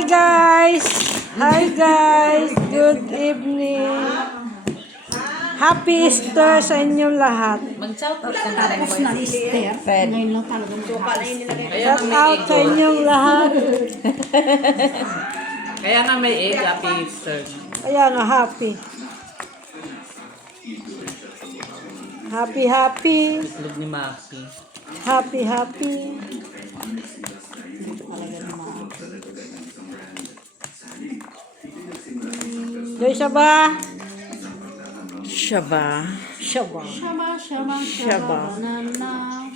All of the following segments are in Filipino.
Hi guys! Hi guys! Good evening! Happy Easter sa inyong lahat. Mag-shout out ka na rin, Tapos na Easter. Ngayon lang talaga Shout out sa inyong lahat. Kaya nga may egg, happy Easter. Kaya nga, happy. Happy, happy. Itlog ni Maki. Happy, happy. Joy Saba. Shaba. Saba. Shaba. Banana.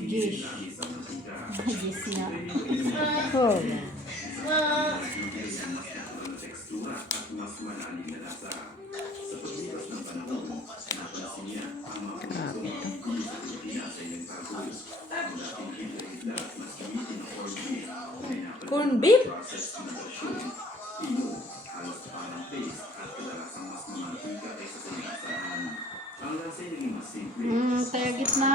Gish. Gish nga. Oh. Corn beef? Tayo gitna.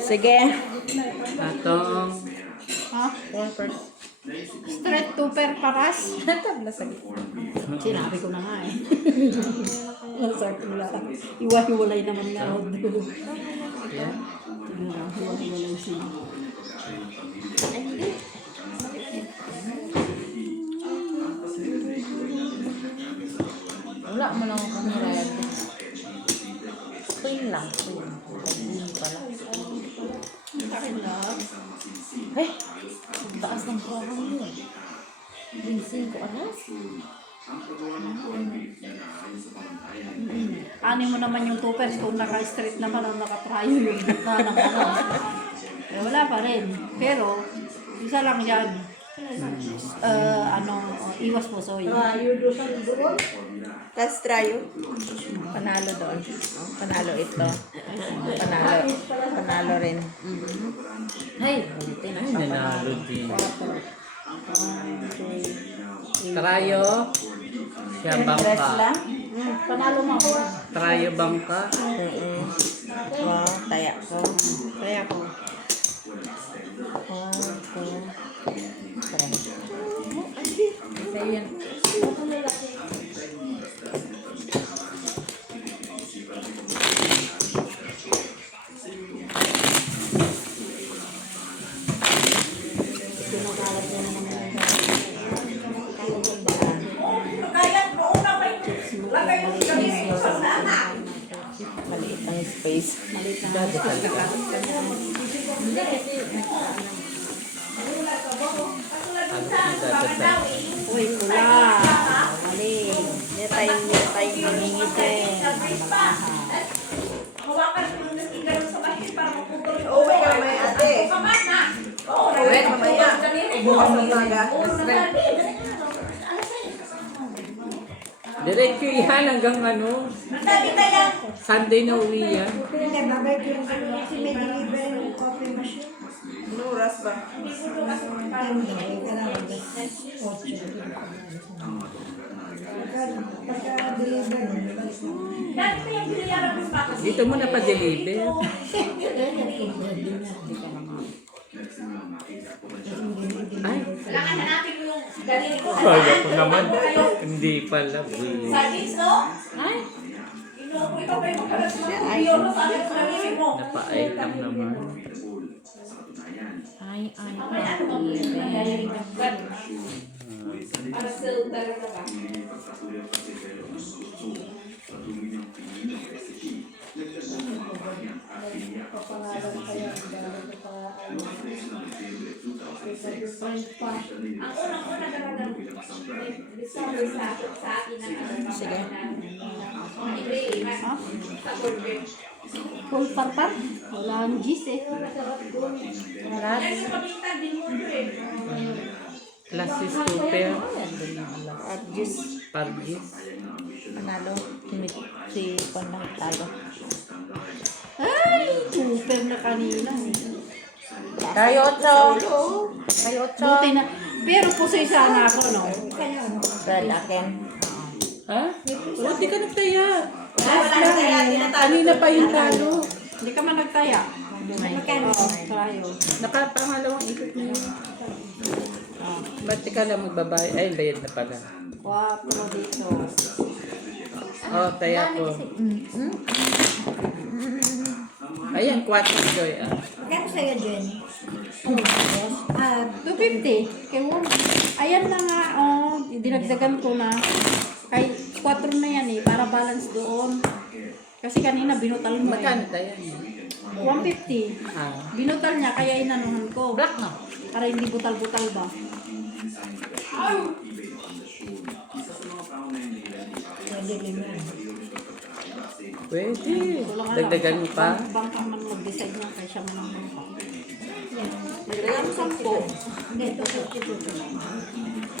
Sige. Atong Ha? Straight to per paras. tabla sa Sinabi ko na nga eh. Sabi ko lang. Iwa-hiwalay naman nga. yan. Iwa-hiwalay siya. Wala mo lang akong red. Queen lang. Queen pala. Eh, ang taas ng program mo. 25 alas. Ani mo naman yung tupers kung naka-straight naman o naka-tryo yung gitna ng ano. Eh, wala pa rin. Pero, isa lang yan. Iwas po soy. Tapos trayo. Panalo doon. Oh, panalo ito. Panalo. Panalo rin. Ay, ulitin. Ay, nanalo din. Trayo. Siya bangka. Panalo mo ako. Trayo bangka. Wow, taya ko. Kaya ko. 1, 2, 3. Sa'yo yan. Sinukalat niya na naman yung Maliit ang space. maliit na space na kalat ka niya. Hindi kasi Uy, pula. Mali. Hindi tayo maningit eh. Oh, may ate. Wait, mamaya. Bukas ng maga. diretso yan hanggang ano. Sunday na uwi yan. Anong oras ba? Dito mo na pa-deliver. Ay. Kaya ko naman. Hindi pala. Ay. Napaay lang naman. Ay. Sige. Full parpar. Wala ang gis eh. Classes super. At just Pargis. panalo. Si Panang talo. Ay, super na kanina. Tayo 8. Tayo 8. Buti na. Pero pusoy sana ako, no? Well, akin. Ha? Oh, di ka nagtaya. Kanina pa yung talo. Hindi ka man nagtaya. Oo, tayo. Nakapangalawang ikot na yun. Ba't di ka lang magbabayad? Ay, bayad na pala. 4 dito. Oh, taya ko. Ayan, 4 Joy. Kano sa'yo, Jen? 250. Kaya wala. Ayan na nga, oh. Dinagdagan ko na. Kay 4 na yan eh, para balance doon. Kasi kanina binutal mo Magkano eh. taya? 150. Ah. Binutal niya, kaya inanuhan ko. Black na. Para hindi butal-butal ba? Pwede. Wala nga Dagdagan mo pa. Bangka man mag-decide niya, kaya siya man ang bangka. Dagdagan mo 10. Hindi, 252.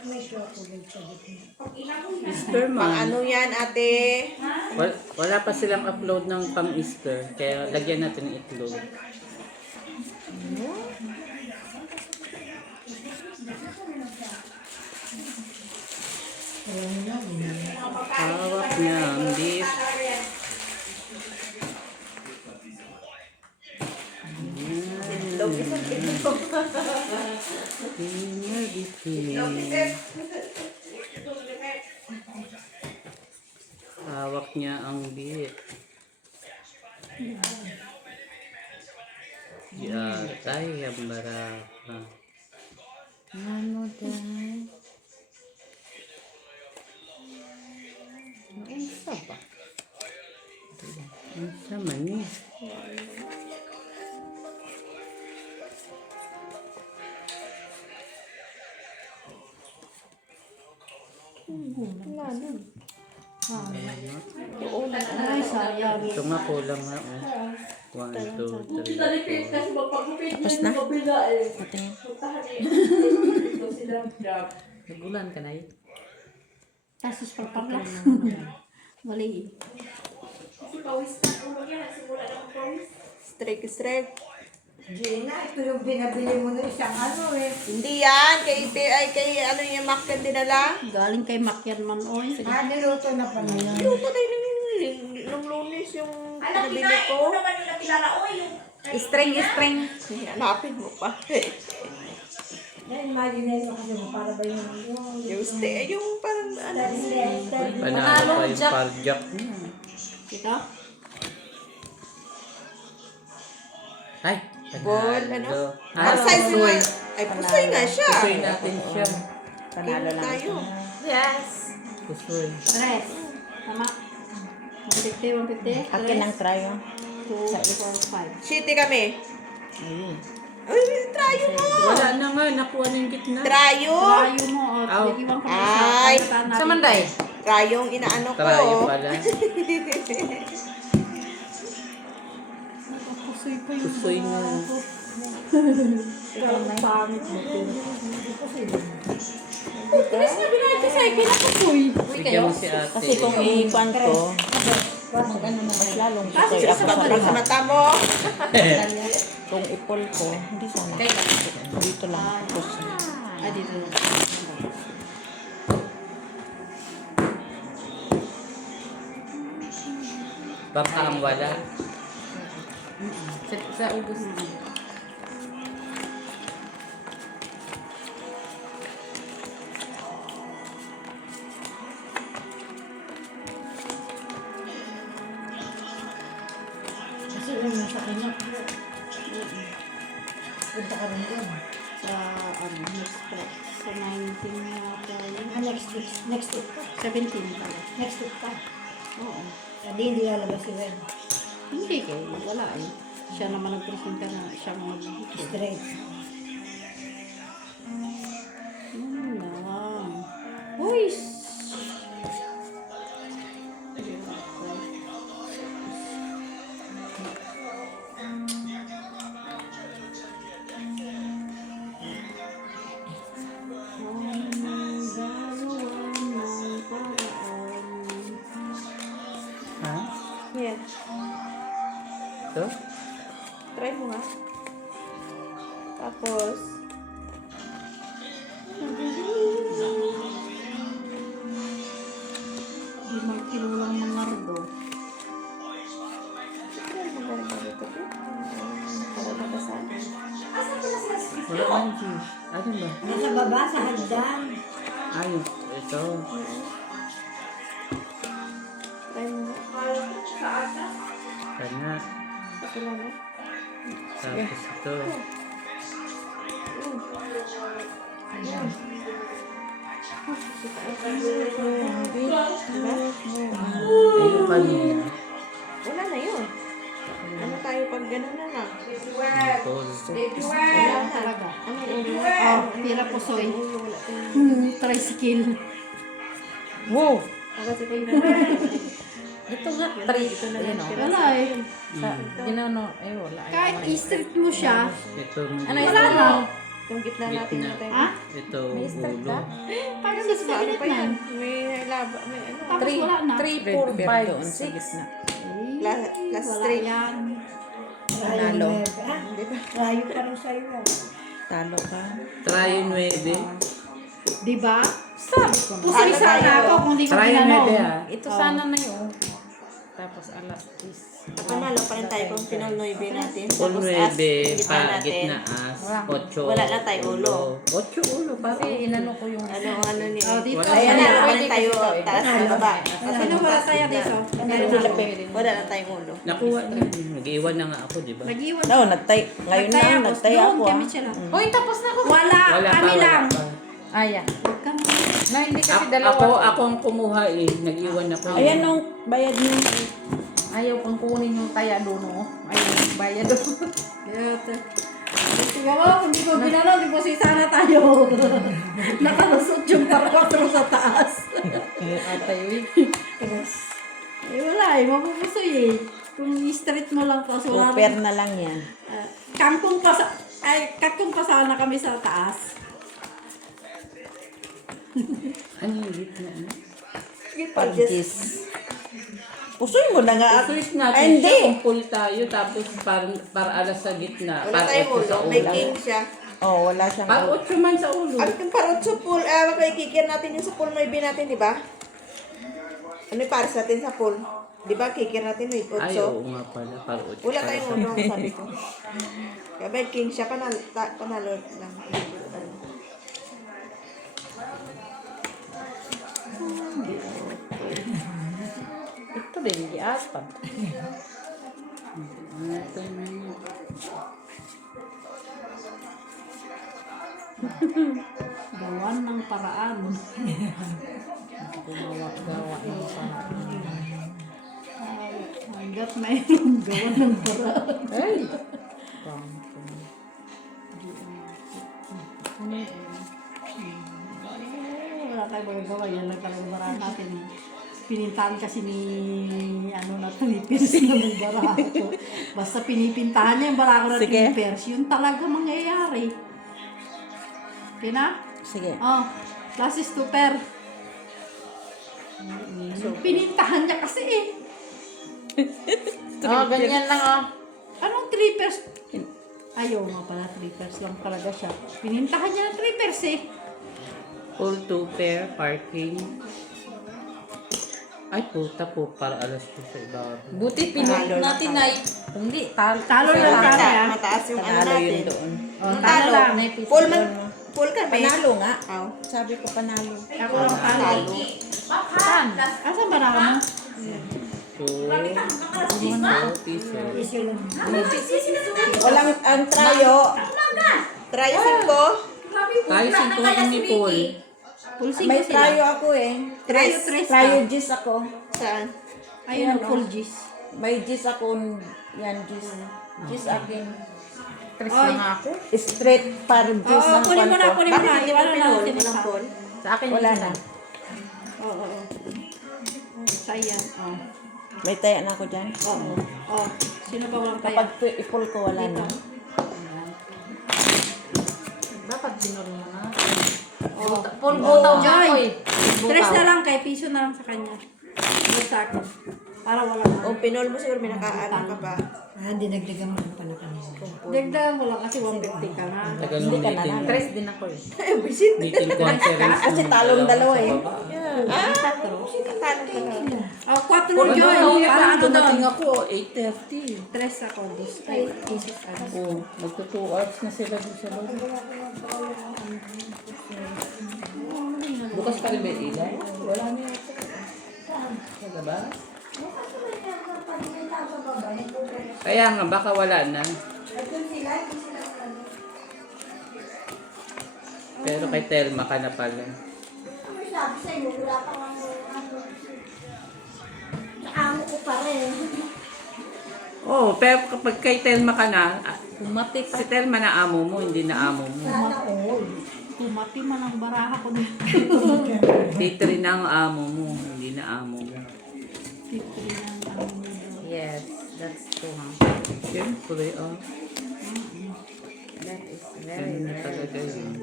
May short ulit sa gitna. Easter Pang man. ano yan, ate? Wala pa silang upload ng pang Easter. Kaya lagyan natin ng itlog. Hawak niya ang beef. Hawak niya ang beef. Ya, tayo ang baraka. Ano dahil? Ano sa ba? Ang sama niya. Ay, sayang. Ito nga kulang nga. 1, 2, 3, 4. Tapos na? Patingin. Nagulan ka na eh. Tapos pagpakla. Mali. Strike. Gina, ito yung binabili mo ng isang ano eh. Hindi yan. Kay ano yung makyan dinala? Galing kay Makyan man, oy. Niluto na pa na yun. Luto na nung Lunes yung pinabili ko. String. Hanapin mo pa. Na-imagine mo kasi mo para ba yung Yung parang ano. Panalo pa yung paljak niya. Kita? Ay! Ball, ano? Ah, Ang size mo. Ay, pusoy nga siya. Pusoy natin siya. Panalo lang tayo. Pusoy. Tres. Tama. 150, 150. Akin ang tryo. 2, 4, 5. Shitty kami. Ayun. Ay, tryo mo. Wala na nga, nakuha na yung gitna. Tryo. Tayo mo, o. Aw. Iwan ko Ay. Sa Manday. Tryong inaano ko. Tarayo pala. Pusoy pa yung Pusoy na. pangit mo. Tres na binayad ko sa'yo, pinapusoy. Bigyan mo si ate. Kasi kung i-pan ko, mag-ano na mas lalong pusoy ako sa sa mata mo. Kung ipol ko, hindi sana. Dito lang. Tapos, Dito na. Baka ang wala. Sa ubos na. Kasi yun yung sa kanya. Punta ka rin doon. Sa sa 19 yata yun. Next week. Next week ka. 17 pala. Next week ka. Oo. Hindi lalabas si Wen. Hindi kayo, wala eh. Siya naman nagpresenta na siya Straight. lang. Uy! yan. Ito? Try mo nga. Tapos, 5 kilo lang ng lardo. try mo na rin dito. Para nakasan. Wala kang cheese. Ano ba? Nasa baba, sa hagdan. Ay, ito. Try mo nga. Kana. Sila na. Tapos ito. Ayun kanina. Wala na yun. Ano tayo pag gano'n na lang? Ito. Wala na. Talaga. Ano ulo? Oh, tira po soy. Wala tayo. Tricycle. Wow! Kasi kayo na. Ito nga, 3. Ito na lang. Wala eh. Sa, ginano, wala. Kahit i-street mo siya, Ito. Ano wala na. Yung gitna natin na tayo. Ha? Ito. May start Ulo. ka? Parang sa Ano gitna. pa yan? May laba. May ano. Tapos wala na. 3, 4, 5, 6. Last Wala straight. yan. Panalo. Rayo pa rin sa'yo. Talo ka. Try 9. Diba? Sabi ko. Pusay sana ako kung di ko Try 9 ginano. ah. Ito sana na yun. Tapos alas 10. Panalo pa rin tayo kung pinalnoybe natin. Full Tapos 9. gitna Pa, natin. gitna as. 8. Wala na tayo ulo. 8 ulo. Kasi inano ko yung... Ano ni... Oh, dito. Wala. Ayan, Wala. panalo pa rin tayo taas na baba. Sino wala tayo dito? Wala na tayong ulo. Nakuha na. Nag-iwan na nga ako, di ba? Nag-iwan. No, nagtay. Ngayon Nagtaya lang, ako. nagtaya Doon ako. kami sila. Hoy, tapos na ako. Wala. Kami wala lang. pa. Aya. Huwag kang Na, hindi kasi dalawa. Ako ang kumuha eh. Nag-iwan ako. Ayan nung bayad niyo. Ayaw pang kunin yung taya doon, oh. Ayaw bayad doon. Tingnan mo, kung di ko ginano, di po si sana tayo. Nakalusot yung parkwatro sa taas. Atay, Eh wala eh, mapupusoy eh. Kung i-street mo lang to, so wala super na lang yan. kangkong pa sana kami sa taas. Ano yung gitna? Pagkis. Pusoy mo na nga. Switch Ay, natin hindi. siya kung full tayo tapos para alas sa gitna. Wala Para tayong 8 ulo. sa May ulo. king siya. Oh, wala siyang... Para 8 man sa ulo. Ang parot sa pool, makikikir natin yung sa pool noibe natin, di ba? Ano yung pares natin sa pool? Di ba, kikir natin yung 8. Ay, oo nga pala. Para 8. Wala tayong ulo, ang sabi ko. Kaya may king siya, panalo lang. Ito din, giaspan. Gawan ng paraan. Gawa ng paraan. Hanggat mayroong gawan ng paraan. Ay! Wala tayong magagawa. Yan lang talagang baraan natin. Pinintahan kasi ni ano na to, ni Pierce na may barako. Basta pinipintahan niya yung barako na Sige. ni Pierce, yun talaga mangyayari. Okay na? Sige. Oh, last is to pair. Pinintahan niya kasi eh. Oh, ganyan lang, oh. Anong 3 pairs? Ayaw nga pala, 3 pairs lang talaga siya. Pinintahan niya ng 3 pairs eh. Full 2 pair, parking. Ay, puta po. Para alas 2 sa ibabaw. Buti pinunod natin ay... Hindi, talo. Talo lang tayo ah. Mataas yung ano Panalo yun natin. doon. Oh, Talo. talo lang. Full man, full ka, may. Panalo nga. Aw. Sabi ko panalo. Ako lang talo. Talo. Saan? Asan barako mo? So, Walang ang trayo. Try 5. tayo 5 ni Paul. Pulsing May ko sila. trayo ako eh. Trayo, tres Trayo ka. gis ako. Saan? Ayun ang full G's. May gis ako. Yan, gis. Gis akin. Oy. ako. Straight para gis Oo, ang kunin mo na, kwan ko. kunin mo Bakit na. hindi mo Iwala na pinul? natin Walang isa. pool? Sa akin wala na. Oo, oo. Sayang. Oo. May taya na ako dyan. Oo. Oo. Sino pa walang Kapag kaya? ipul ko wala na. Dapat sinuro na. Joy! Tres na lang kay piso na lang sa kanya. Ito sa akin. Para wala O, pinol mo siguro, may nakaano ka pa. Ah, dinagdagan mo pa na kanina. Dagdagan mo lang kasi 150 ka nga. Tagal ng meeting. Tres din ako eh. Visit. Meeting conference. Kasi nung talong dalawa eh. sa baba. Tatalo ka na. 4 Ano, Joy. Para ano doon? dumating ako, 8:30. 3 ako. Ay, isis ano. Oo, magto 2 hours na sila doon sa loob. Bukas pa rin ba yung ilaw? Wala na yata. Sa labas? Kaya nga, baka wala na. Pero kay Telma ka na pala. Sabi sa'yo, wala pa nga amo ko pa rin. Oo, pero kapag kay Telma ka na, si Telma na amo mo, hindi na amo mo. Tumati man ang baraha ko na. Titri na ang amo mo, hindi na amo mo. Yes, that's true, huh? Siyempre, oh. That is very, Ganun na very talaga yun.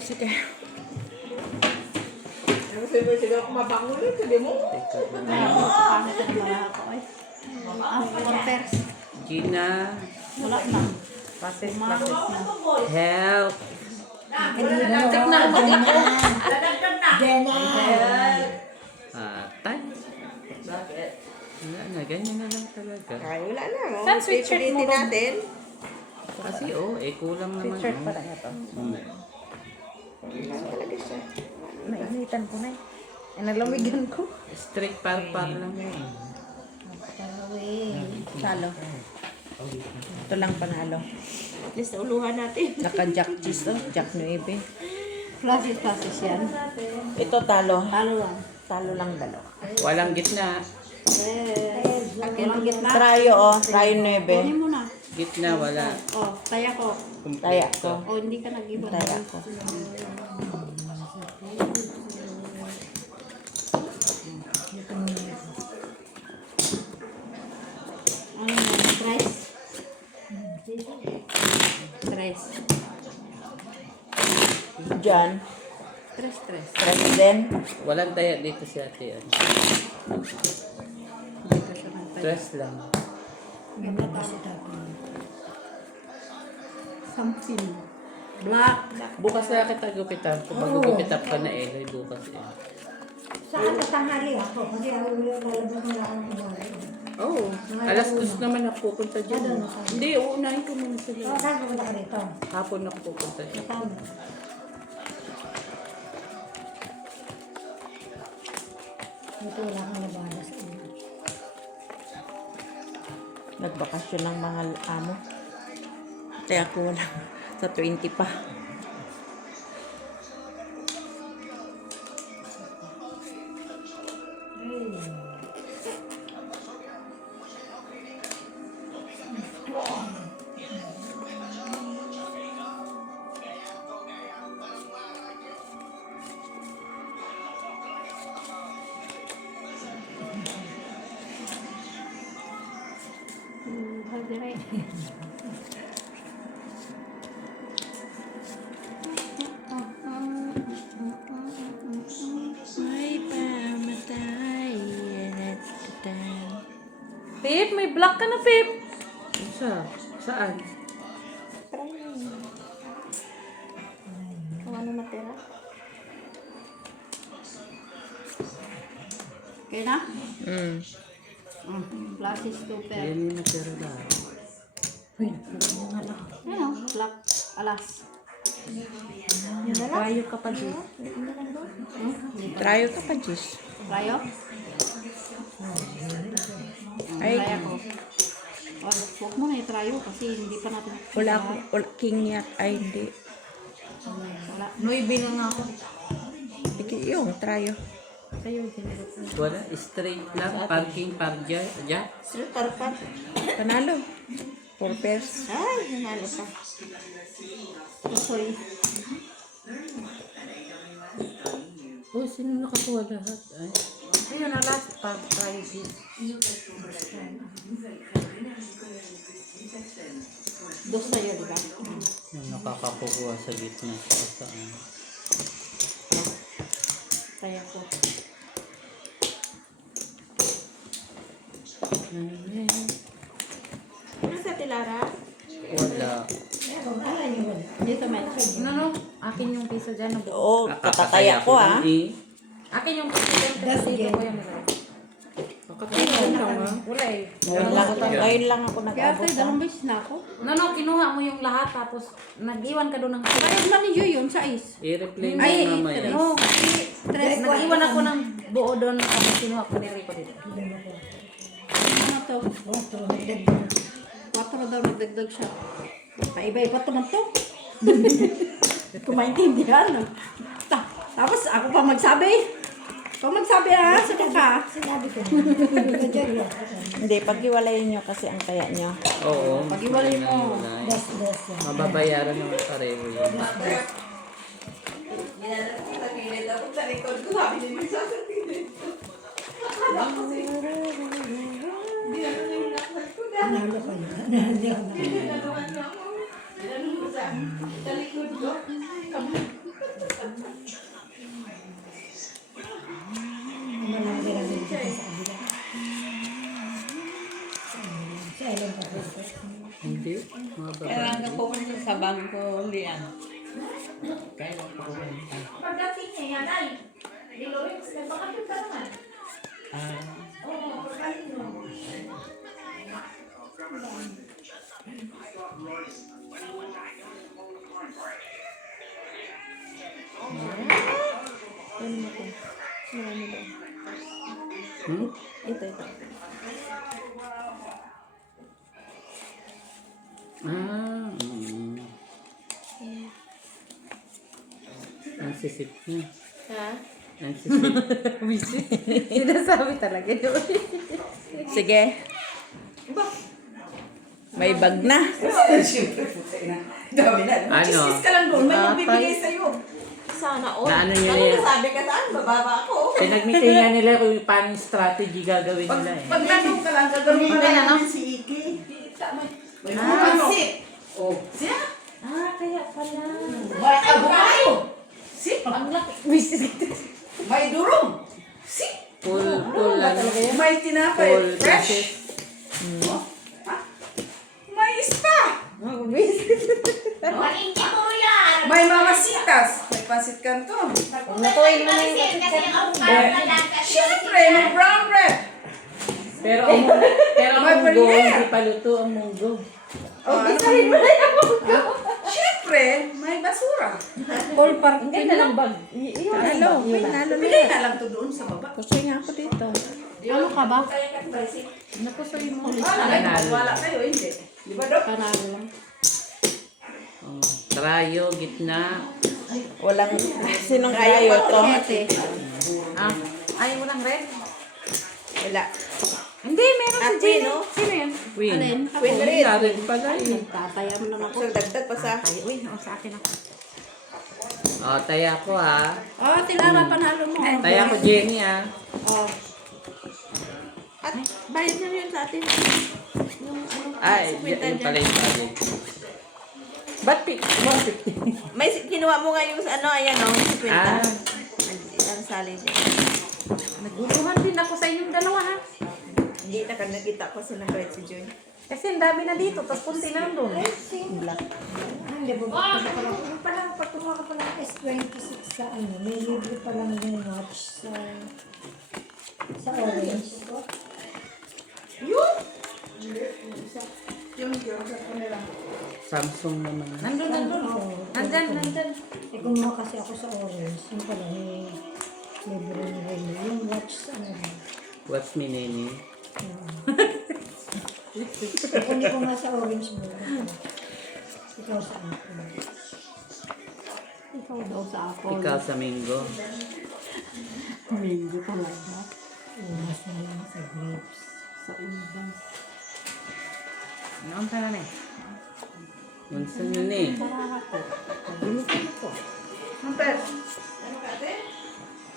Sige. Siguro kumabangon ulit, sabi mo. Teka, Pangit ang baraha ko ay. Converse. Gina, Wala na. Process. help! Tay. Bakit? Wala na, ganyan na lang talaga. Ay, wala na. Oh. Saan sweatshirt mo Pilitin ba? natin. Kasi kulang naman. Sweatshirt pala ito. Talaga siya. Nainitan ko na eh. Ay, nalamigan ko. Straight par lang yun. Talo. Ito lang panalo. At least uluhan natin. Naka-jack cheese to. Jack 9. Classes yan. Ito talo. Talo lang. Talo lang dalawa. Walang gitna. Walang gitna. Trayo oh. Trayo 9. Kunin mo na. Gitna, wala. Oh, taya ko. Taya ko. Oh, hindi ka nag-iba. Taya ko. Ano yan? Tres. Tres. Diyan. Tres. President. Walang taya dito si ate. Hindi pa siya nagtaya. Stress lang. Something. Black. Bukas na kita gupitan. Kung magugupitap ka na Eloy, bukas eh. Saan ka tanghali ako? Kasi ako lalabas na ako ng buhay. Oo. Alas 2 naman ako pupunta dyan. Hindi, uunahin ko muna So, sila. saan pumunta ka rito? Hapon ako pupunta dyan. Tama. Ito wala kang labanas. Nagbakasyon ng mga amo. Kaya ako wala. Sa 20 pa. Dire. May pamatay. Pip, may black ka na, Pip. Isa? Saan? Kung ano natira. Okay na? Mm. Classes super. Yan yung natira na. Ano? Black. Alas. Trayo ka pa, Jis. Trayo ka pa, Jis. Rayo? Ay, Taya ko. Oh, huwag mo na i-tryo kasi hindi pa natin. wala ko. King yak. Ay, hindi. Wala. Yung trayo. Wala, straight lang. Parking, park dyan. Street parpan. Panalo. 4 pairs. Ay, nanalo ka. Usoy. Oh, sino nakakuha lahat? Ay. Ayun na last pag trayo din. Dos sa'yo, di ba? Yung nakakakuha sa gitna. Saan? tatay ako. Ano sa Tilara? Wala. Dito may. No, akin yung piso dyan. Oo, Kakataya ko ah. eh. Akin yung piso dyan. Tapos dito ko yung Kakataya ko lang ah. wala eh. Ngayon lang ako Kaya tayo, dalawang beses na ako. No, kinuha mo yung lahat tapos nag-iwan ka doon ng Bayad man ni yun sa is. I-replay mo Ay, mamaya. No, Stress na. nag-iwan ako ng buo doon tapos kinuha ko ni Rico dito. Ano to? 4 daw nagdagdag siya. Paiba-iba to man to. Kumaintindihan. Tapos ako pa magsabi. Pag magsabi sige ka. Sinabi ko. Medyo Hindi, paghiwalayin nyo kasi ang kaya nyo. Oo. Pag-iwalay mo. Des. Mababayaran naman pareho yun. Nanalo ko yun. Malaki lang din sa kabila. Sa ilang pa po. Hindi. Mababayaran. Kailangan ka pumunta sa bangko, Lian. Kailangan ka pumunta. Pagdating niya yan ay. Dilorin, bakit ka naman? Hmm? Ito. Ah. Ang sisip niya. Ha? Ang sisip. Sinasabi talaga yun. Sige. May bag na. Ano? Sana all. Na ano nyo Ano yan? sabi ka saan? Bababa ako. Pinagmitingan nila kung paano yung strategy gagawin nila eh. Pag nandun ka lang, gagawin mo na namin si Iki. May mga pansit. Oh. Siya? Kaya pala. May avocado. Si? Ang laki. May durong. Si? Full ano? May tinapay. Full Fresh. kasi. Oh. Ha? May spa. May mamasitas. May pansit canton. Natuloy mo na yung Siyempre, may brown bread. Pero ang May munggo, paner. hindi pa luto ang munggo. Siyempre, may basura. All park. Hindi na lang bag. Nalo. Nalo na Bigay yan. na lang to doon sa baba. Pusoy nga ako dito. Ano ka ba? Napusoy mo. Wala kayo, hindi. Di ba, Dok? Panalo lang. Oh, trayo, gitna. Walang, sinong kayo to? Ay, walang red? Wala. Hindi, meron si Queen, Jenny. no? Sino yun? Queen. Alin? Queen red. Narin pala yun. Tataya mo lang ako. So, dagdag pa sa... Ay, uy, sa akin ako. Oh, taya ko ha. Oh, Tilara, panalo mo. Taya ko Jenny ha. Oh. At bayad na yun sa atin. Yung ano, Ay, kwenta yun dyan. pala yung sabi. Ba't 150? May kinuha mo nga yung ano, ayan o, yung kwenta. Ah. Ang sali dyan. Naguluhan din ako sa inyong dalawa, ha? Hindi na nakita ko sa nag si Joy. Kasi ang dami na dito, tapos kunti na doon. Hindi po. Yung palang pag kumuha ka palang S26 sa ano, may libre pa lang yung watch sa orange. Samsung naman. Nandun. Nandyan. Eh kumuha kasi ako sa orange. Yung pala may libre na rin. Yung watch sa ano. What's me, Nene? Kundi ko nga sa orange mo. Ikaw sa apple. Ikaw daw sa ako. Ikaw sa Mingo. Mingo talaga. Umas na lang sa grapes. Sa ubas. Noon pa na eh. Unsa yun eh?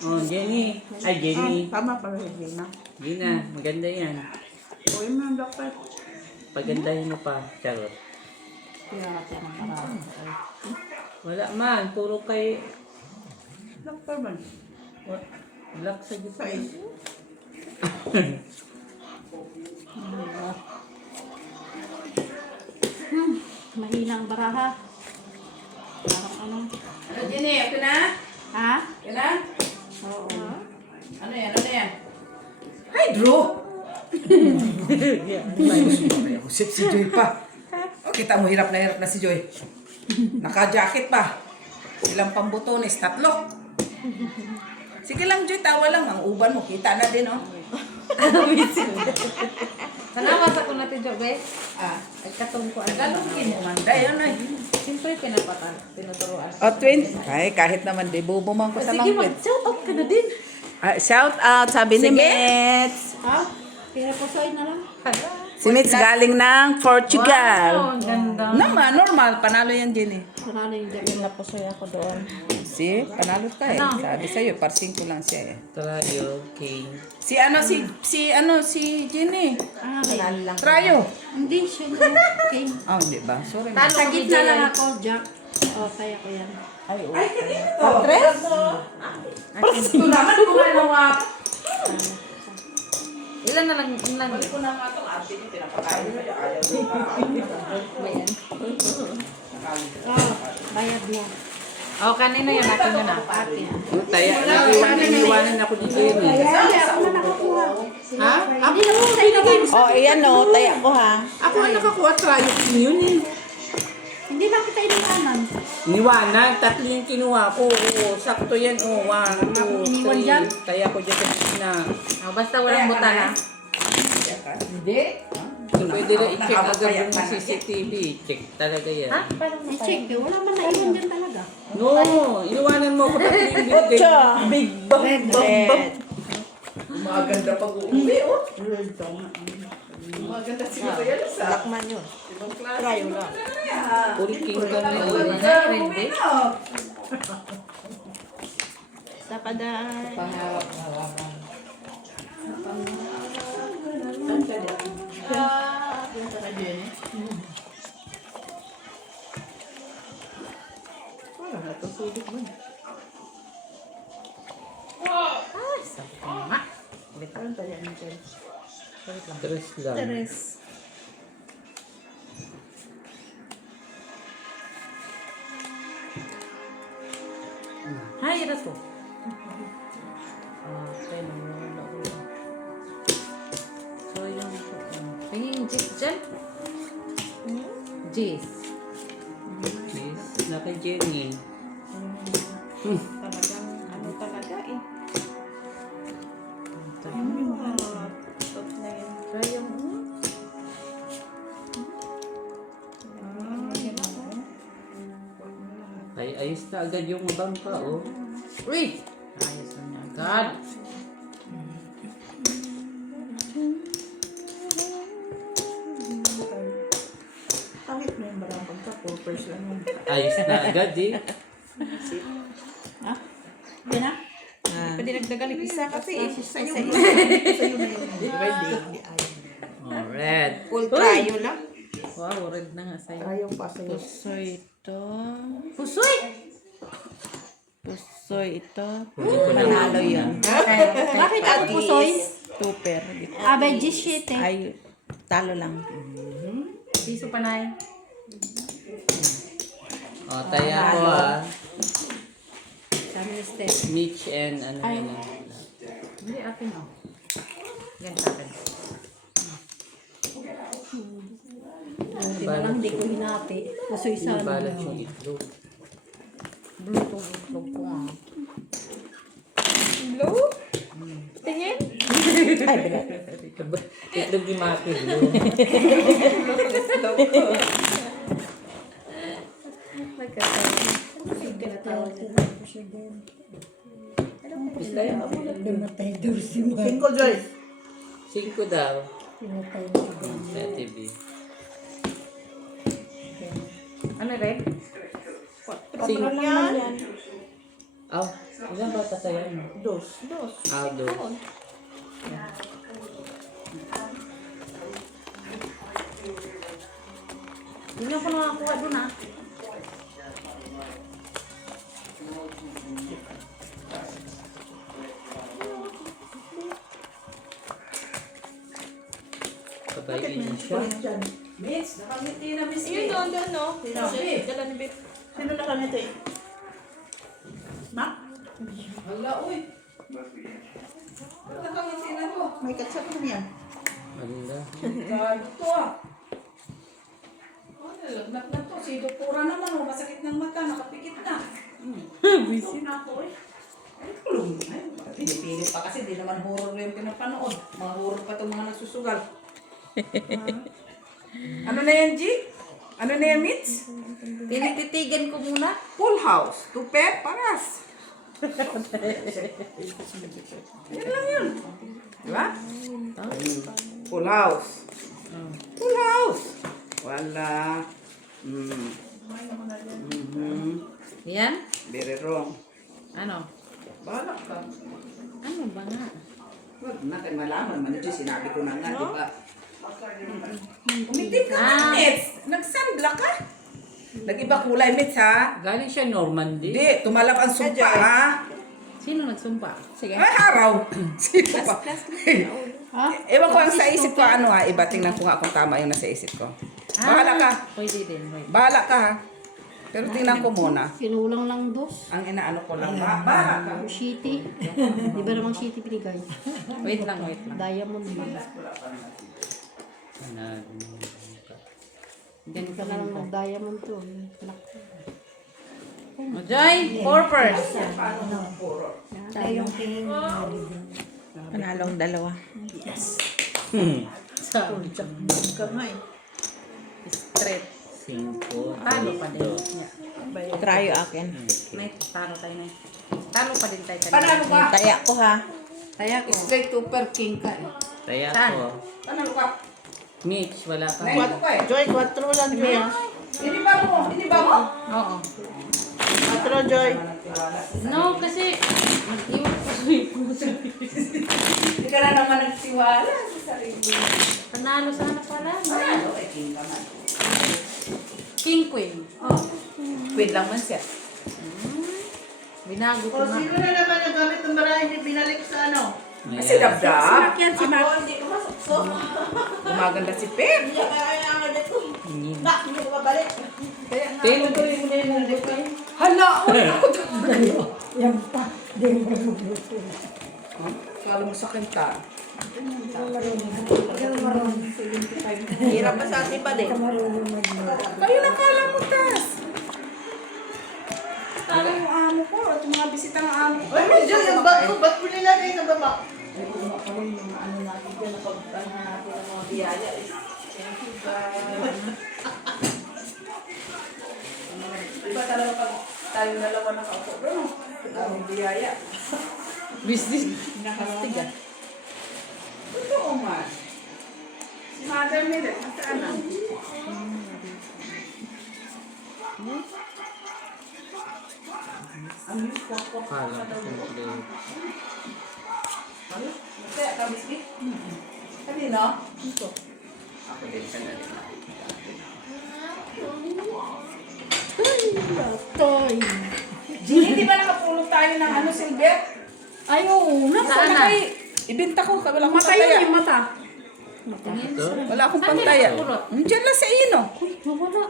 Oh, Jenny. Ay, Jenny. Tama pala yung Gina. Gina, maganda yan. Uy, mga doktor. Pagandahin mo pa. Charot. Kaya siya ng marami. Wala man. Puro kay... Doktor man. Black sa gitna. Mahina ang baraha. Parang ano. Ano, Jenny? Okay na? Ha? Yan na? Oo. Ano yan? Ano yan? Hydro! Usip si Joy pa. O, kita mo, hirap na si Joy. Naka-jacket pa. Ilang pambutones? 3. Sige lang, Joy, tawa lang. Ang uban mo, kita na din, oh. Nanawas ako natin, Jobe. Ah, Ay, katong ko. Ang galungin mo man. Dayan, ay. Siyempre, tinuturuan. O, twins. Ay, kahit naman, di bubo man ko sa Sige, langit. mag-shout out ka na din. Shout out, sabi ni Mitz. Ha? Kaya po na lang. Si Mitz galing ng Portugal. Wow, ang ganda. Naman, normal. Panalo yan, Jenny. Marami yung dyan. Napusoy ako doon. Si, panalo ka eh. Sabi sa'yo, parsing ko lang siya eh. Trayo, king. Si Jenny. Ah, okay. Trayo. Hindi siya na. Okay. Oh, di ba? Sorry. Sa gitna lang ako, Jack. O, kaya ko yan. Ay, oh. Patres? Ito naman kumalawa. Ilan na lang, ilan lang. Ko na nga itong ate niyo, pinapakain mo. Ayaw mo pa. Ayan. Oh, bayad mo. Oh, kanina yan, natin yun na. Ate. Taya, naiwanan ako dito yun eh. Hindi, ako na nakakuha. Ha? Hindi na mo binigay. Oh, ayan o. Taya ko ha. Ako ang nakakuha trayo king yun eh. Hindi na kita iniwanan. Niwanan, 3 yung kinuha ko. Oo, sakto yan. Oh, 1, 2, Iniwan dyan? 3. Taya ko dyan sa gitna. Oh, basta walang butana. Hindi. So, pwede na i-check agad yung CCTV. Check talaga yan. Ha? Paano mo I-check. Wala man na iwan dyan talaga. No, iwanan mo ko 3 yung binigay. Big bang bang. Maganda pag-uwi, oh. Maganda siguro yan sa Lakman yun. ibang klase. Trayo lang. Full king ka na yun. Ready? Sapaday. Pangarap na lang. Yung sa Jenny. Wala na ito, sulit mo. Ma. Ano tayo ang Jenny? 3 lang. Hai, ito to. Okay, nangyayala ko lang. So, yung... Pingin Jis dyan? Jis. Yes, naka Jenny. Talagang ano talaga eh. Top na yun. Try yung... Ay, ayos na agad yung bangka, oh. Uy! Ayos na niya agad. Kahit mo yung barang pagka, 4 lang yun. Ayos na agad, eh. Hindi na? Pwede nagdagan ng isa kasi eh. Sa'yo na yun. Oh, red. Full trayo lang. Wow, red na nga sa'yo. Trayo pa sa'yo. Pusoy ito. Pusoy! Pusoy ito. Panalo yan. Bakit ako pusoy? Super. Abay, G-sheet eh. Ay, talo lang. Piso panay. Oh, taya ko, ah. Sabi ni Steph. Mitch and ano yun. Hindi, akin oh. Yan sa akin. Di ba lang, hindi ko hinati. Pusoy sana. Balat yung itlog. Blue ko nga. Tingin? Itlog ni Maki. Cinco Joy. 5 daw. Sa TV. Ano red? 5. Yan. Aw, ilan bata sa'yo? Dos. Ah, 2. Hindi ako nakakuha doon ah. Mitch, nakangiti na Miss Yun doon, no? Sino? Dala ni Bip. Sino nakangiti? Ma? Hala, uy. Ba't nakangiti na to? May katsap na yan. Galo to ah. Oh, nalagnat na to. Si Doktora naman, oh, masakit ng mata, nakapikit na. Busy na ako eh. Ay, kulong. Ay, pinipilit pa kasi, di naman horror yung pinapanood. Mga horror pa itong mga nagsusugal. Ano na yan, G? Ano na yan, Mitch? Tinititigan ko muna. Full house. Tupet, paras. Yan lang yun. Di ba? Full house. Full house. Wala. Yan? Very wrong. Ano? Balak ka. Ano ba nga? Huwag natin malaman. Manager, sinabi ko na nga, di ba? Umitim ka na, Mitch. Nag-sunblock ka. Nag-iba kulay, Mitch, ha? Galing siya Normandy. Hindi, tumalab ang sumpa, ha? Sino nagsumpa? Sige. Ay, araw. Sino pa? Ha? Ewan ko ang sa isip ko, ano ha? Iba, tingnan ko nga kung tama yung nasa isip ko. Bahala ka. Pwede din. Wait. Bahala ka, ha? Pero tingnan ko muna. Kinulang lang dos. Ang inaano ko lang, bahala ka. Shitty. Di ba namang shitty pinigay? Wait lang. Diamond ba? Hindi ka na lang mag-diamond to. O, Joy, purpose. Tayo yung king. Panalong dalawa. Straight. 5. Talo pa din. Trayo akin. May talo tayo na. Talo pa din tayo. Panalo ka. Taya ko ha. Kaya ko. Straight to per king ka. Kaya Saan? ko. Panalo ka. Mitch, wala ka. Naino ka eh. Joy, 4 lang niya. Hindi ba mo? Hindi ba mo? Oo. 4, Joy. No, kasi mag-iwan ko yung puso. Hindi ka na naman nagtiwala sa sarili. Panalo sana pala. Panalo kay king naman. King Queen. Queen lang man siya. Binago ko O, nga. sino na naman ang gamit ng barahe hindi binalik sa ano? Kasi dabdab. Yan si Mac. Hindi ko masukso. Gumaganda si Pep. Hindi ka kaya ang agad ko. Nak, hindi ko mabalik. Tayo ko rin mo na yung Hala, uy, ako talaga. Yan pa. Hindi mo magluto. Kala mo sa kanta. Ikaw marunong. Hirap pa sa atin pa din. Ikaw marunong magluto. Kayo na kala mo, Tas. Kala yung amo ko at yung mga bisita ng amo ko. Ay, medyo yung bag ko, ba't mo nilagay sa baba? Ay, kung makalo yung mga ano natin dyan, napag-ano natin ang mga biyaya. Thank you, guys. Diba talaga pag tayong dalawa nakaupo doon, ang biyaya. Business. Tiga. Totoo man. Si Mother Miller, nasaan na? Ang news ko ako. Kala ko complete. Ano? Kaya ka biscuit? Kanino? Ito. Ako din sa natin. Toy. Gini, di ba nakapulot tayo ng ano, silver? Ay, oo. Saan Nasaan na? Ibenta ko, wala akong Mata yun pantaya. yung mata. Wala akong pantaya. Diyan lang sa ino. Nawala.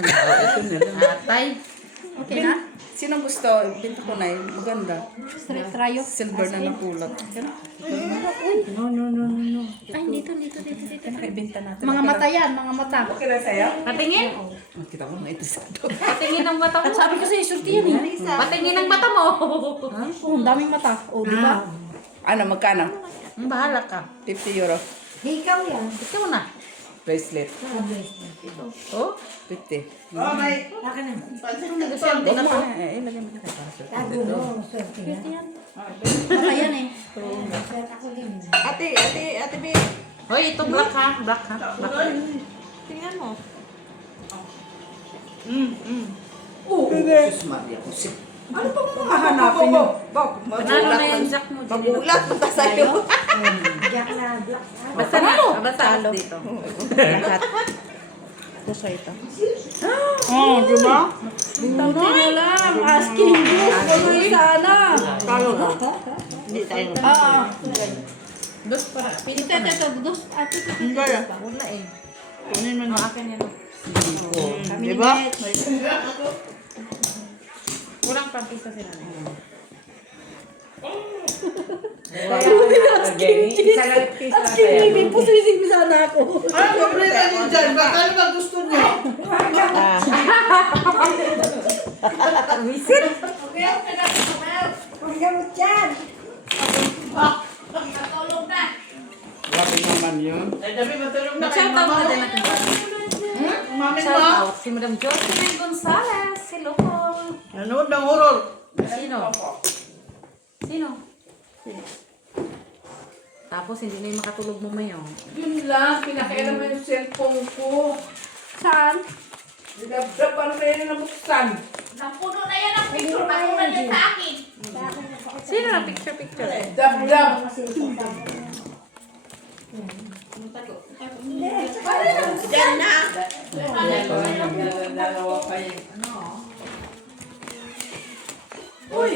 Ito na lang. Atay. Okay na? Sino gusto? Ibenta ko na yun. Maganda. Straight trayo. Silver na napulot. Ay, dito. Ibenta natin. Mga mata yan, mga mata. Okay lang sa'yo? Patingin. Oh, kita mo, may itisado. Patingin ang mata mo. Sabi ko sa'yo, surti yan eh. Patingin ang mata mo. Oo, ang daming mata. O, di ba? Ano, magkano? Bahala ka. 50 euro. Ikaw yan. Ikaw na. Bracelet. Oh? 50. Oh, may Akin na. Negosyante na pa. Ilagay mo na kayo. Tago mo. Swerte yan. Mata yan eh. Swerte ako din. ate, B. Hoy, ito black ha. Black ha. Black. Tingnan mo. Oo. Jesus Maria. Ano pa mo hahanapin nyo? Panalo na yung jack mo. Magulat pa sa'yo. Jack na black. Basta na. Basta dito. Lahat. Ito sa ito. Oh, di ba? Buti na lang. Asking you. Tuloy sana. Talo ba? Hindi tayo. Ah. Dos para. Pili ka na. Ito, dos. Ito, Hindi ah. Wala eh. Kunin mo na. Akin yan. Kami Diba? ni Mitch. Kulang pang pisa sila na. Isa lang piece lang sa'yo. Hindi po sinisig sana ako. Ano problema niyo dyan? Baka ano ba gusto niyo? Huwag gamot dyan. Grabe naman yun. Ay, Dabi, matulog na kayo, Shout out mama. na din natin. Mami Shout mo. out si Madam Jocelyn Gonzalez. Hello po. Nanood ng horror. Sino? Sino? Tapos hindi na yung makatulog mo mayo. Yun lang, pinakailan mo yung cellphone ko. Saan? Dinabdab, ano na yan nabuksan? Sino na picture? Dabdab. Diyan na. Dalawa kayo. Uy!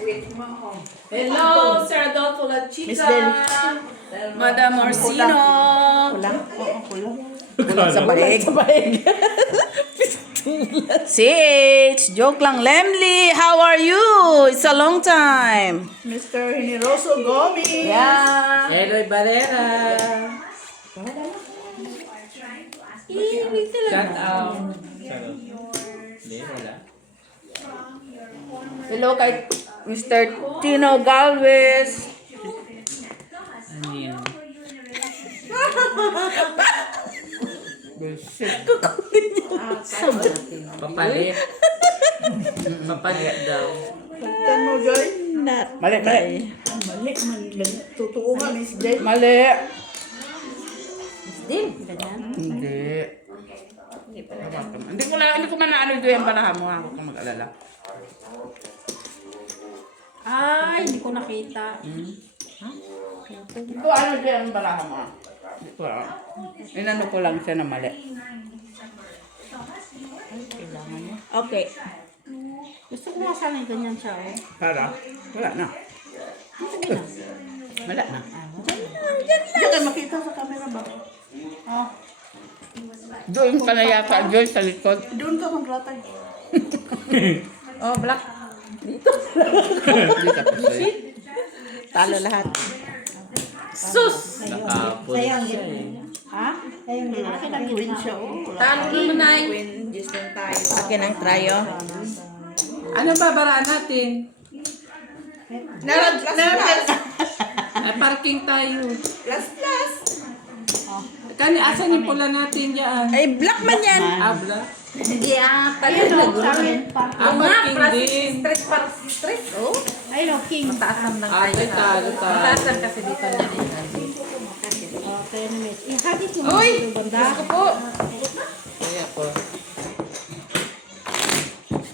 Wait mo. Hello, Sir Adolfo La Miss Chica. Del. Madam Orsino. Kulang? Oo, kulang. Kulang sa bahig. Sa bahig. Sage, joke lang. Lemly, how are you? It's a long time. Mr. Generoso Gomez. Yeah. Eloy Barrera. Shout out. Hello kay Mr. Tino Galvez. Ano yun? Papalit. Papalit daw. Pagtan mo, Joy. Mali, mali. Mali, mali. Totoo nga, Miss Del. Mali. Hindi. Hindi ko man naano doon yung balahan mo. Ako kung mag-alala. Ay, hindi ko nakita. Hindi ko ano doon yung balahan mo. Hindi ko ano. Inano ko lang siya na mali. Okay. Gusto ko nga sana yung ganyan siya, oh. Para? Wala na. Sige na. Wala na. Hindi ka makita sa camera ba? Doon ka na yata, Joy, sa likod. Doon ka maglatay. Oh, black. Hindi ka pa sa'yo. Talo lahat. Sus! Nakapon siya eh. Ha? Ayun, akin ang Win gitna. siya, oh. Talo naman na eh. Win, just lang tayo. Akin ang tryo. Ano ba baraan natin? Plus. Ay, parking tayo. Plus. Asan yung pula natin dyan? Ay, black man yan. Abla? Hindi Ayun, oh, sa akin. Parking din. Street. Oh. Ayun, oh, king. Mataas naman ng Ay, talo. Mataas lang kasi dito niya eh. Okay, na Mitch. Ihagit yung mga banda. Ako po. Kaya po.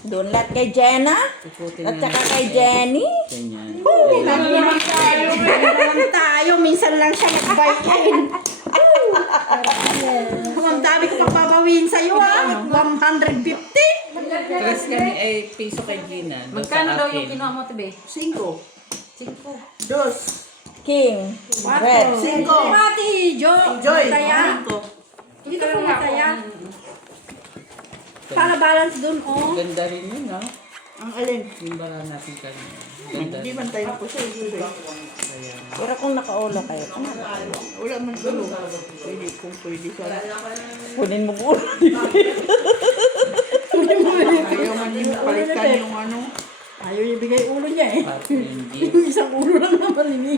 Doon lahat kay Jenna. Ikutin At na saka kay Jenny. ganyan. Tayo, minsan lang siya nagbayin. Ang dami ko papabawiin sa'yo, ah. 150. Tres kami ay piso kay Gina. Doon Magkano sa daw akin. yung kinuha mo, Tibe? 5. 5. Dos. King. Red. 5. Pati, Joy. Mataya. Dito po mataya. Para balance dun, oh. Ganda rin yun, ha? Ang alin. Yung bara natin kanina. Ganda Hindi rin. man tayo po siya. Pero kung nakaula kayo, wala man gulo. Pwede kung pwede siya. Kunin mo ulo. Ayaw man yung palitan yung ano. Ayaw ibigay ulo niya, eh. Parking din. Yung isang ulo lang naman, ini.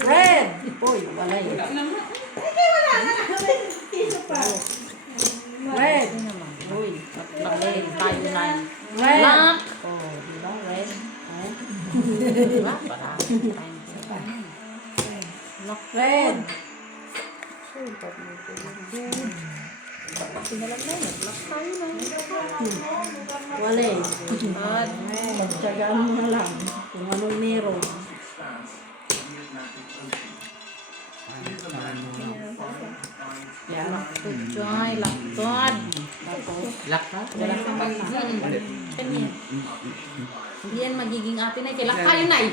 Red! Uy, wala yun. Red! Uy, maklay tayo na. Red! Black. Oh, di ba? Red. Diba? Parang. Red! Wala eh. Tsagaan mo na lang kung anong meron. Joy, laktod. Laka? Wala kang mag... Kanya. Hindi yan magiging ate na. Kailan kayo na eh.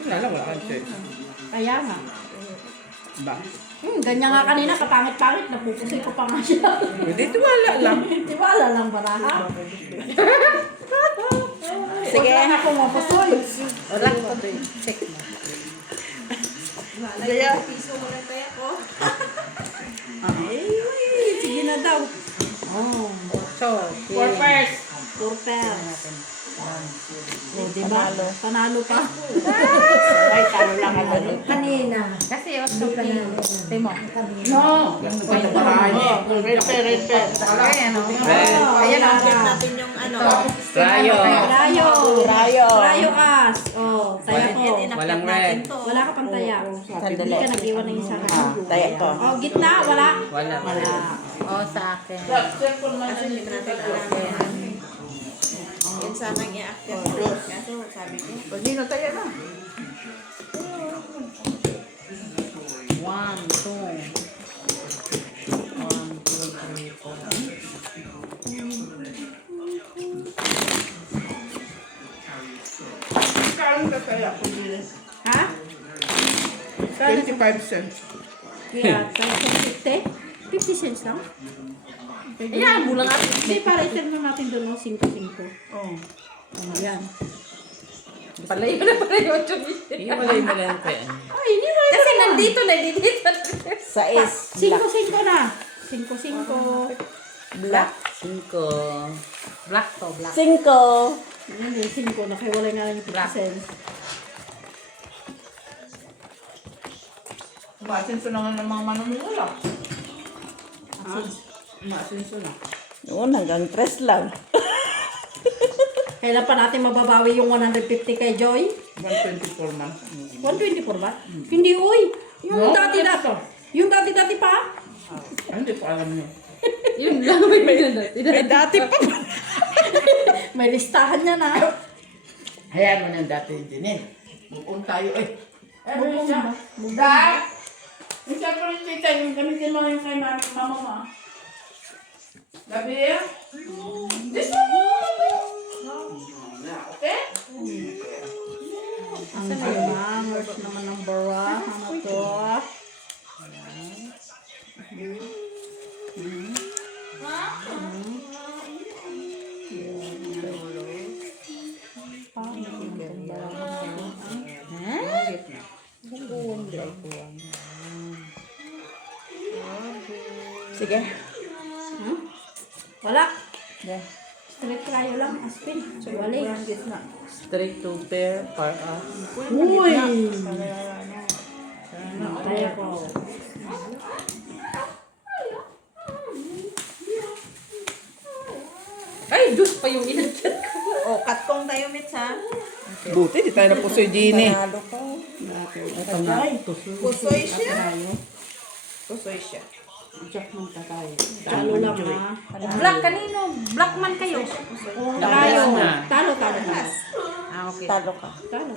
Wala, wala kang choice. Kaya nga. Ba? Ganyan nga kanina, kapangit-pangit, napupusoy ko pa nga siya. Hindi, tiwala lang. Tiwala lang ba na ha? Sige. Wala na akong mapusoy. Wala ko to. Check mo. Kaya, piso mo lang tayo ko. Sige na daw. Oh. For first. Purpel. O, diba? Panalo pa. Ay, talo lang ako. Kanina. Kasi yung Timo. No. Red pen, red pen. Ayan o. Ayan, ang get natin yung ano. Rayo. Rayo. Rayo. Rayo as. Oh, taya ko. Walang red. Wala ka pang taya. Sandali. Hindi ka nag-iwan ng isa. Taya ko. Oh, gitna. Wala. Wala. Wala. O, sa akin. Kasi hindi pa natin alam. Yan sana ang i-active. Kaso sabi ko. Hindi na tayo na. 1, 2. 1, 2, 3, 4. Kano na kaya kung hindi? Ha? 25 cents. Kaya, tayo 50? 50 cents lang? Ayan, bulang ate. Hindi, para i-turn natin doon, 5-5. Oh. Ayan. Palayo na pala yung chubis. Iwalay mo lang kayo. Ay, hindi mo. Kasi nandito na, dito. Sa is. 5-5 na. 5-5. Black. 5. Black to, black. 5. Hindi, 5. Nakiwalay nga lang yung 50 cents. Umasinso na nga ng mga manumula. Umasinso na. Noon, hanggang 3 lang. Kailan pa natin mababawi yung 150 kay Joy? 124 man. 124 ba? Hindi, uy. Yung dati-dati. Yung dati-dati pa. Hindi ko alam yun. Yun lang, may Dati pa. May listahan niya na. Hayaan mo na yung dati din eh. Bukong tayo eh. Ano siya? Dad! Yung siya po yung tita, yung gamitin mo yung kay mama mo. Gabi? This one mo! Okay? Ang hammers naman ng bara. Ano to? Sige. Wala. Straight tayo lang. Aspin. Wali. Straight to pair, par up. Uy! Tayo ko. Ay, dus pa yung inagchat ko. O, katkong tayo, Mitch, ha? Buti, di tayo na pusoy din eh. Panalo ko. Pusoy siya. Pusoy siya. Talo lang ha. Black kanino? Black man kayo. Tayo. Talo, talo. Ah, okay. Talo ka. Talo.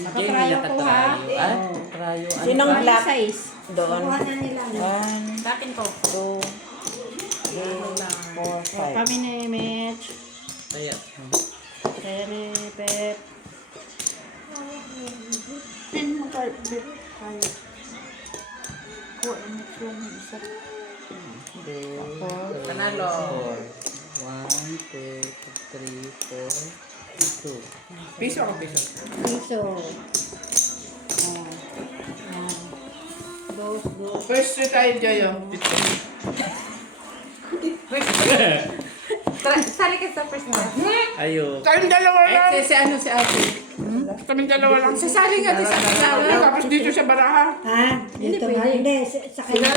Jamie Nakatrayo ko ha. nakatrayo. Ah, trayo. Ano? Sinong black? 6. Doon. Kuha na nila. 1, Sa akin to. 2, 3, 4, 5. Kami ni Mitch. Kaya. Kaya ni Pep. Panalo. 1, 2, 3, 4, 2. Piso ako, piso. Piso. Dos. First three tayo dyan. Sali ka sa first one. Ayo. Kaming dalawa lang. Si ano si ate? Kaming dalawa lang. Sasali nga, di sa kasama. Tapos dito sa baraha. Ha? Dito ba? Hindi. Sa kanya.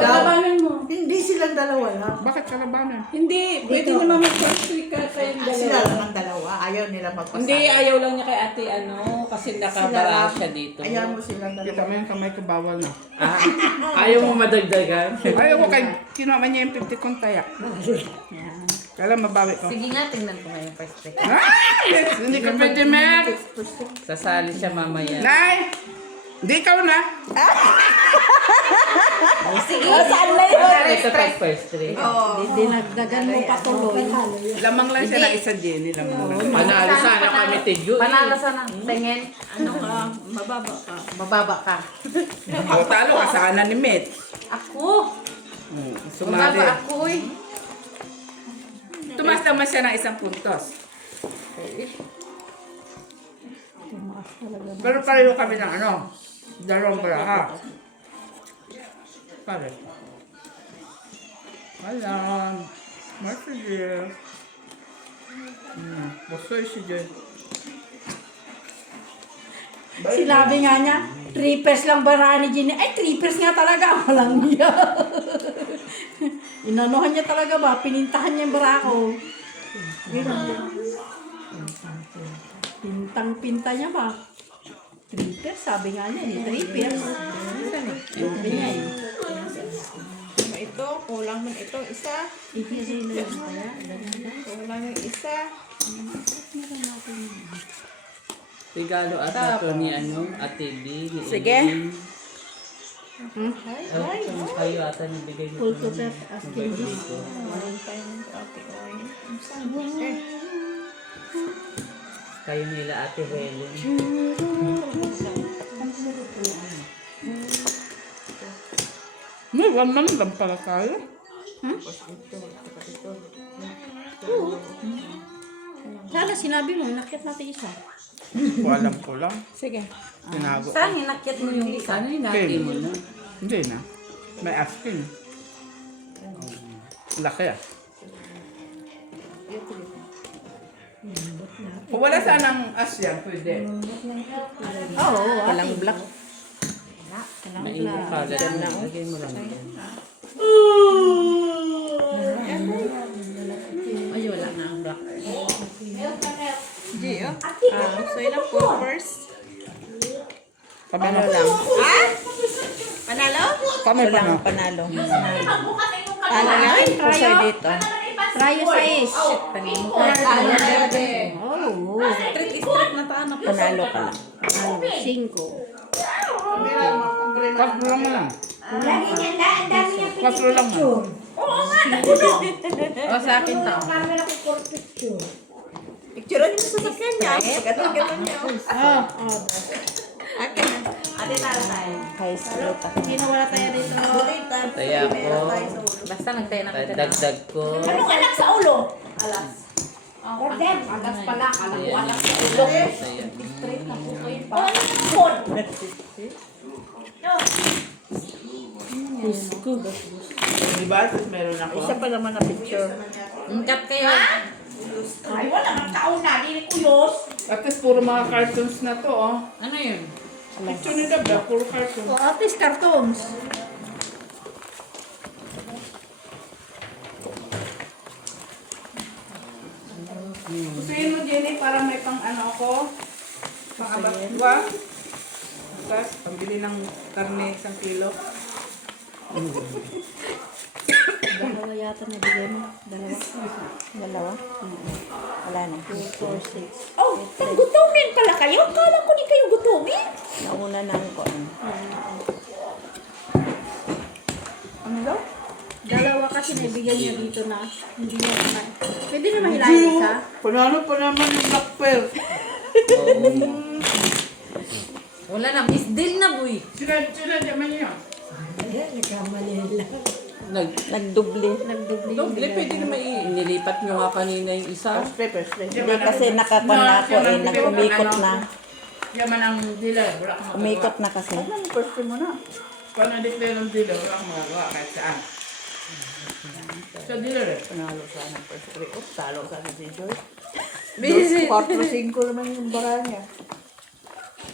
Labanan mo. Hindi silang dalawa lang. Bakit kalabanan? Hindi, pwede naman mag-first week ka kayong Sila dalawa. lang ang dalawa. Ayaw nila magpasama. Hindi, ayaw lang niya kay ate kasi nakabara siya dito. Ayaw mo silang Kita dalawa. mo yung kamay ko, bawal na. Ah, ayaw mo madagdagan? Ayaw ko kay kinuha niya yung 50 kong taya. Kailan mabawi ko? Sige nga, tingnan ko ngayon first week. Ah! Hindi ka pwede, Mac! Sasali siya mamaya. Nay! Hindi, ikaw na. Saan na yun? Ito type first three. Dinagdagan mo patuloy. Lamang lang siya ng isa, Jenny. Lamang lang. Panalo sana kami tigyo. Panalo sana. Tingin. Ano ka? Mababa ka. Mababa ka. O, talo ka sana ni Met. Ako. Sumali. Mababa ako eh. Tumas naman siya ng isang puntos. Pero pareho kami ng ano, dalawang baraha. Pare. Alam. Marcy dear. Bosoy si Jen. Sinabi nga niya, 3 pairs lang barahan ni Jenny. Ay, 3 pairs nga talaga. Walang niya. Inanuhan niya talaga ba? Pinintahan niya yung bara ko. Pintang-pinta niya ba? 3 pairs, sabi nga niya. 3 pairs. Sabi niya eh. Ito, kulang man ito. Isa. Ikisilo yun kaya. Kulang yung isa. Regalo ata to ni ano, Ate B. Ni Sige. Elaine. Kayo ata nabigay nito. Full to set asking this. Kayo nila Ate Helen. May laman lang pala tayo. Sana sinabi mo, nakit natin isa. Alam ko lang. Sige. Tinago. Saan hinakit mo yung isa? Sana hinati mo na. Hindi na. May asking. Laki ah. Kung wala sanang as yan, pwede. Oo, Walang black. Mainit ka agad. Lagay mo lang. Ay, wala na ang black. Gio. So ilang first? Kami Panalo na. lang. Panalo? Kami pa na. Panalo. Panalo lang. Pusoy dito. try sa is. Oh, Strict na taan ako. Panalo ka lang. 5. Patro lang lang. Lagi niya, ang dami niya Patro lang mo. O sa akin to. camera ko for picture. Picture niyo sa sakyan niya. Pagkatong niyo. Akin na. Ate tara tayo. High school pa. Hindi na wala tayo dito. Taya ko. Basta nagtayo na kita. Dagdag ko. Anong anak sa ulo? Alas. Order. Agas pala, alam ko. Ayan yung taya. Straight na puso yun pa. Oh, ano yung phone? Diba? Tapos meron ako. Isa pa naman na picture. Cut kayo. Ay, wala mang taon na. Dili ko yos. At least puro mga cartoons na to, oh. Ano yun? Picture ni Dabda, puro cartoons. O, at least cartoons. Gustuin mo, Jenny, para may pang ano ako? Pang abatwa? Tapos, pambili ng karne 1 kilo. Dalawa yata na bigay mo. Dalawa? Wala na. 2, 4, 6. Oh, gutumin pala kayo? Kala ko di kayo gutumin. Nauna na ang koon. Ano daw? Dalawa kasi naibigay niya dito na hindi niya naman. Pwede na mahilahin isa. Panalo pa naman yung black pearl. Wala na. Miss Deal na boy. Sila, naman niya. Nagdubli. Doble, pwede naman inilipat nyo nga kanina yung isa. Hindi kasi nakakon na ako eh. Nag-umikot na. Yaman ang dealer, wala kang magagawa. Umikot na kasi. First mo na. Pag na-declare ng dealer, wala kang magagawa kahit saan. Sa dealer eh. Panalo sana first three. Oh, talo sana si Joy. Busy. 4-5 naman yung baka niya.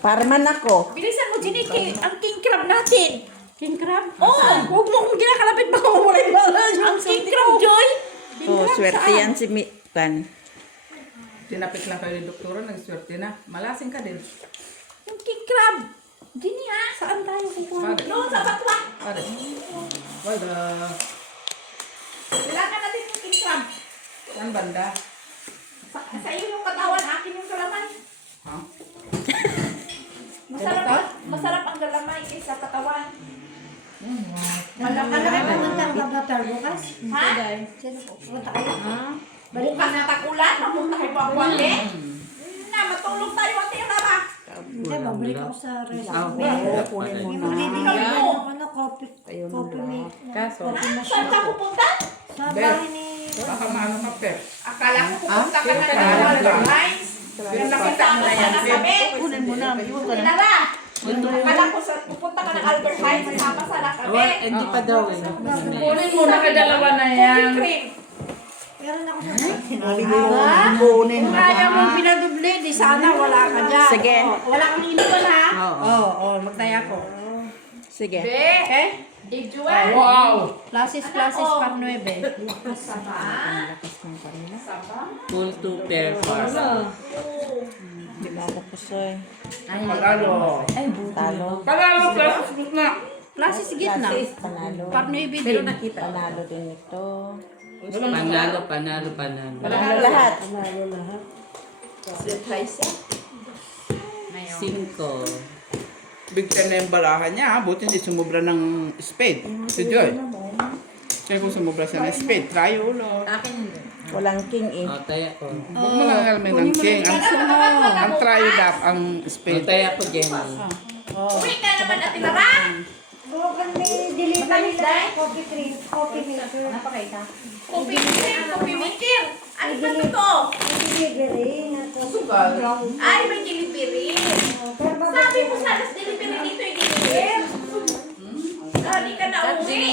Para man ako. Bilisan mo, Jenny, ang king crab natin. King crab? Oh, Huwag mo kong ginakalapit baka mawala yung bala. ang king crab, Joy. Oh, swerte yan si Mikan. Tinapit lang kayo ng doktora, nagswerte na. Malasing ka din. Yung king crab. Jenny, ha? Saan tayo kukuha? Pare. Doon sa batwa. Pare. Wala. Kailangan natin yung king crab. Saan banda? Sa iyo yung katawan, akin yung kalaman. Ha? Masarap ang galamay sa katawan. Malaki pumunta ang babatal bukas. Ha? Sino po? Pumunta kayo. Balik Bukas na takulan, mapunta kay Papuante. Na, matulog tayo ang tira ba? Hindi, babalik ako sa rest. Kunin mo Yung na. bibili ng ano, coffee mate. Kaso, Saan ka pupunta? Sa bahay ni... Baka maano ka, Pep. Akala ko pupunta ka na ng Walter Hines. Yung nakita mo na yan, sabi. kunin mo na. Iwan ka na. Sinara. Akala ko pupunta ka ng Albert Hines, kasama sa lakabe. Hindi pa daw eh. Kunin mo na kadalawa na yan. Coffee cream. Meron ako sa... Sinabi mo, kunin mo. Kung ayaw mong pinaduble, di sana wala ka dyan. Sige. Wala kang inuwan ha. Oo. Magtaya ko. Sige. Okay? Did you wear? Wow! Plasis par 9. Full 2 pair par. Di ba ako pusoy? Pagalo. Talo. Pagalo, plus na. Plasis gitna. Panalo. Par 9 Pero din. nakita. Panalo din ito. Panalo. Panalo lahat. 5. Big ten na yung balahan niya, ha? Buti hindi sumubra ng spade. Si Joy. Kaya kung sumubra siya ng spade, try ulo. Walang king eh. O, taya ko. Huwag mo lang alamin ng king. Ang try up, ang O, spade. taya ko, Jenny. Uwi ka naman at tinara. Bukan may delivery na coffee cream, coffee maker. Coffee cream, coffee maker. Ano ba ito? Delivery na to. Ay, may delivery. Sabi mo sana sa delivery dito yung delivery. Hindi ka na uwi.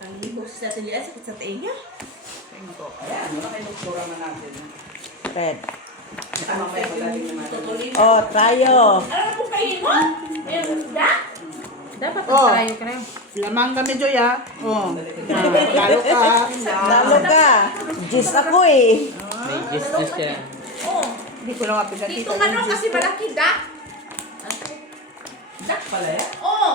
Ang libo sa tilian, sakit sa tayo niya. Ayan, malaki yung sura na natin. Red. Mamaya pagaling naman. Oh, tayo. Alam mo kainin mo? Meron isda? Dapat Oh. Lamang kami, Joy, ha? Oh. Lalo ka. Talo ka. Jis ako eh. May gist na siya. Oo. Hindi ko lang kapit Dito ka no kasi malaki dak. Jack pala yan. Oo.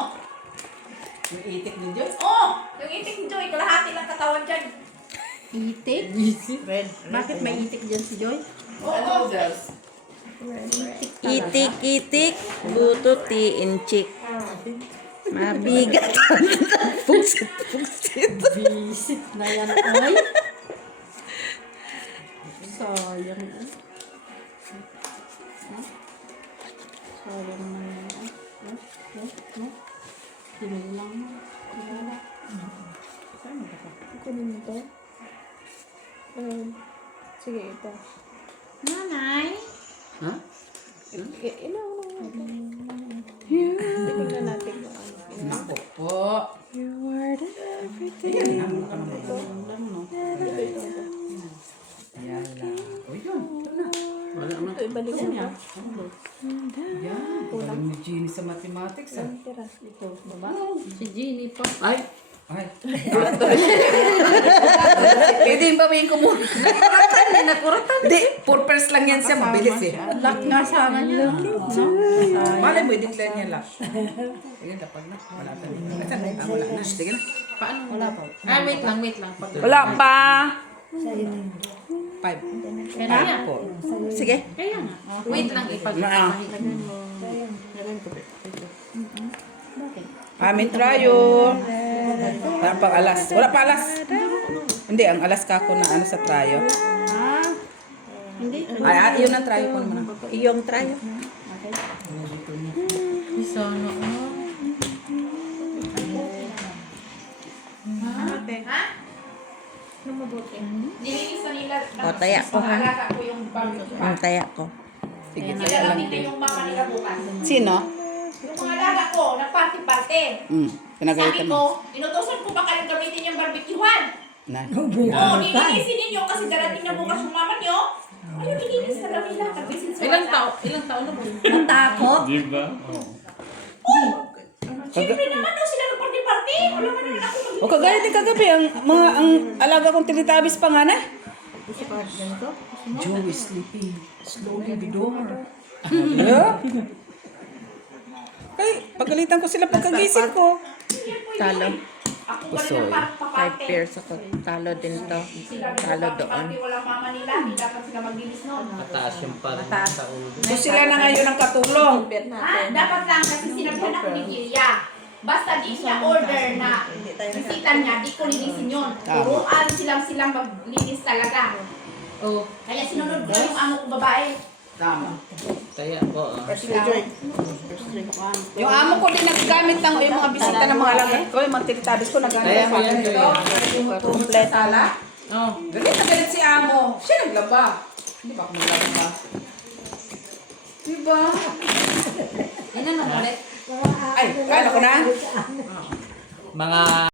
Yung itik ni Joy. Oo. Yung itik ni Joy, kalahati lang katawan dyan. Itik? Red. Bakit may itik dyan si Joy? Oo. Itik-itik, bututi, inchik. Mabigat. Pugsit. Visit na yan ay. Sayang. Sayang na yan. Tinulang mo. Kunin mo to. Sige, ito. Nanay? Ha? Tingnan natin kung ano. Ako po. Ayan lang. O yun. Ito na. Wala man. Ibalik mo niya. Yan. Alam ni Jeannie sa mathematics, ha? Ito, baba? Si Jeannie pa. Ay! Ay. Pwede yung babayin ko muna. Hindi, purpose lang yan siya. Mabilis eh. Lock nga sana niya. Malay mo, i-declare niya lang. Sige, dapat na. Wala pa rin. Wala na. Sige na. Wala pa. Ah, wait lang. Wala pa. 5. Kaya po. Sige. wait lang ipag. Na. Amin trayo. Wala pang alas. Wala pa alas. Hindi, ang alas ka ko na ano sa trayo. Hindi. Ay, yun ang trayo ko naman. Iyong try. Sana. Ha? Nilinis na nila. O, taya ko, ha? Alaga ko yung barbecue. Ang taya ko. Sige, Sila lang din yung mama nila bukas. Sino? Yung mga alaga ko, nagparty-party. Pinagalitan Sabi mo. ko, inutosan ko ba kayong gamitin yung barbecuehan? Na. Oo, nilinisin ninyo kasi darating na bukas yung mama nyo. Ayun, nilinis na lang nila. Kabisin sa ilang taon na po? Natakot? Siyempre naman daw sila nagparty-party. Wala man naman ako mag- O kagaya din kagabi, ang alaga kong tinitabis pa nga na. Joe is sleeping. Slowly the door. Yeah. Kay, pagalitan ko sila pagkagising ko. Talo. Ako Pusoy. ganun ang 5 papate. pairs ako. Talo din to. Talo doon. Walang mama nila, hindi dapat sila maglinis noon. Mataas yung parang sa ulo. So sila na ngayon ang katulong. Dapat lang kasi sinabihan ako ni Gilia. Basta di siya order na bisita niya, di ko linisin yun. Turuan silang maglinis talaga. Oh. Kaya sinunod ko yung amo ko babae. Tama. Kaya po. Yung amo ko din naggamit ng yung mga bisita ng mga alagat ko, yung mga tilitabis ko nagamit Kaya sa mo yan, akin ito. Kompleto. Sala. Oh. Galit na galit si amo. Siya naglaba. Hindi ba ako naglaba? Diba? Yan na ulit. Mga Ay, kala ko na. aaral sa ano. Mga